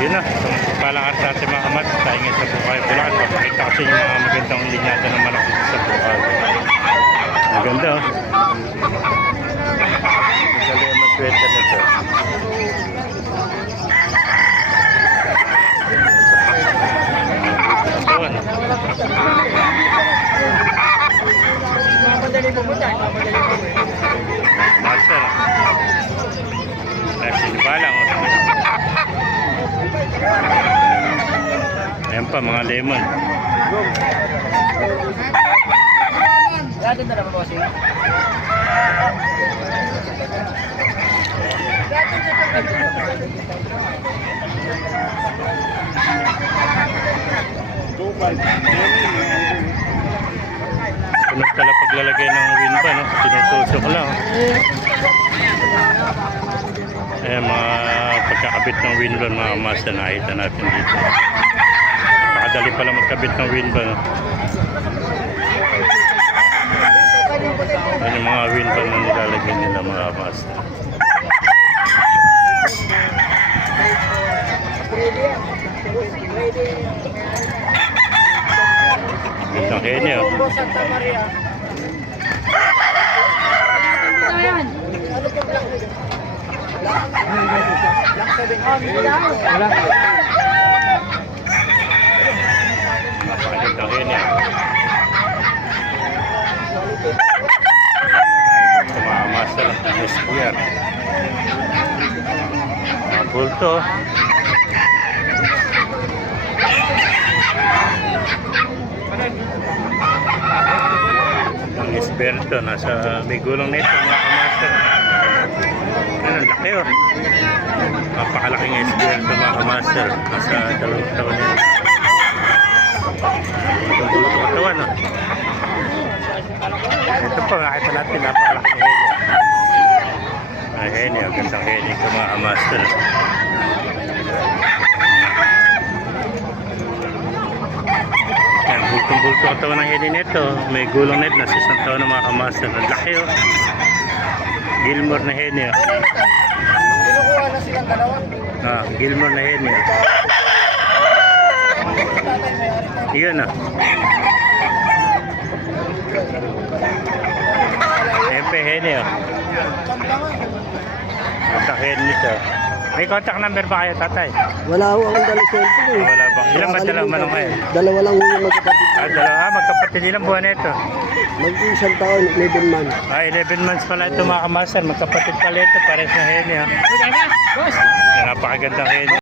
Yun na, palang art natin mga kamat, tayo ngayon sa Bukay, Bulacan. Pakita kasi yung mga magandang linyada ng manok dito sa Bukay. Maganda oh. Maganda yung masweta nito. Ayan. Mamadali po po tayo, mamadali po. Master. Ay, sinibalang oh. Ayan pa, mga lemon. Lahat na naman po siya. Sunod tala paglalagay ng win pa, no? Tinutusok lang. Ayan, mga pagkakabit ng win ba, mga master, nakita natin dito. Napakadali pala magkabit ng win ba, no? Ayan yung mga win pa na nilalagay nila, mga master. Gandang henyo. Santa Maria. Ano po black nito? Black 7. Wala. Napakagandang henyo. Mga master ng square. Mga bulto. Ang Esperto, nasa may gulong nito mga kamaster. Ano, laki oh. Napakalaking Esperto mga kamaster. Nasa 2 taon nito. Itong katawan oh. Ito po, nakita natin napakalaking henyo. Ay henyo, gandang henyo ko mga kamaster. Bulto-bulto ang taon ng henyo nito. May gulong net na 1 taon ng mga kamaster. Ang laki oh. Gilmore na henyo. Kinukuha na silang dalawa. Gilmore na henyo. Iyon ah. Siyempre henyo. Contact henyo nito. May contact number ba kayo, tatay? Wala ho akong dala cellphone eh. Wala ba? Ilan ba dalang manong kayo? Dalawa lang ho yung magkapatid. Dalawa. Magkapatid, ilang buwan nito? Mag-isang taon, 11 months. 11 months pala ito mga kamaster. Magkapatid pala ito. Pares na henyo. Boss! Napakagandang henyo.